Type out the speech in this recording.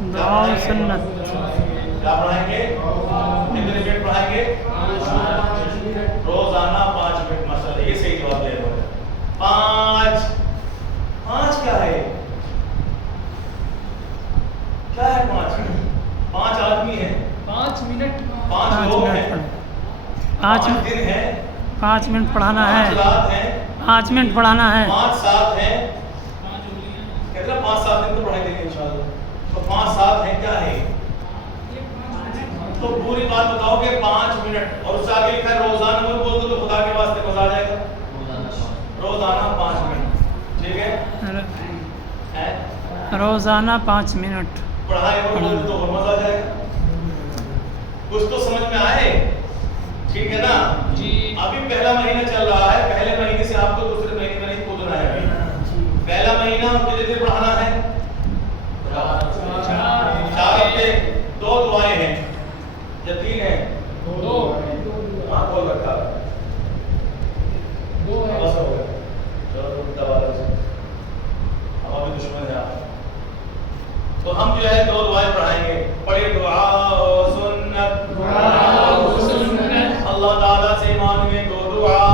دعا و سنت کیا پڑھائیں گے؟ کتنے منٹ پڑھائیں گے؟ روزانہ 5 منٹ. ماشاءاللہ یہ صحیح جواب دے رہے ہو. 5 کیا ہے؟ کیا ہے 5 آدمی ہیں، 5 منٹ، 5 لوگ ہیں، 5 دن ہیں، 5 منٹ پڑھانا ہے. 5 رات ہیں، 5 منٹ پڑھانا ہے. 5 ساتھ ہیں. کہتے ہیں 5-7 دن تو پڑھائیں گے انشاءاللہ. تو 5-7 ہیں، کیا ہے؟ تو پوری بات بتاؤ کہ 5 منٹ اور اس سے آگے لکھا ہے روزانہ میں بول دو تو خدا کے واسطے مزہ آ جائے گا. روزانہ 5 منٹ. ٹھیک ہے؟ روزانہ 5 منٹ پڑھائے اور بول دو تو مزہ آ جائے گا. کچھ تو سمجھ میں آئے. ٹھیک ہے نا جی. ابھی پہلا مہینہ چل رہا ہے. پہلے مہینے سے آپ کو دوسرے مہینے میں نہیں کودنا ہے. ابھی پہلا مہینہ کتنے دن پڑھانا ہے؟ 4 ہفتے. 2 دعائیں ہیں یا 3 ہیں؟ 2. ہاں بول رکھا 2 ہے. بس ہو گیا. چلو دبا دو. ہم ابھی دشمن ہیں آپ. تو ہم جو ہے 2 دعائیں پڑھائیں گے. پڑھیے دعا و سنت. اللہ تعالیٰ سے مانگیں 2 دعا.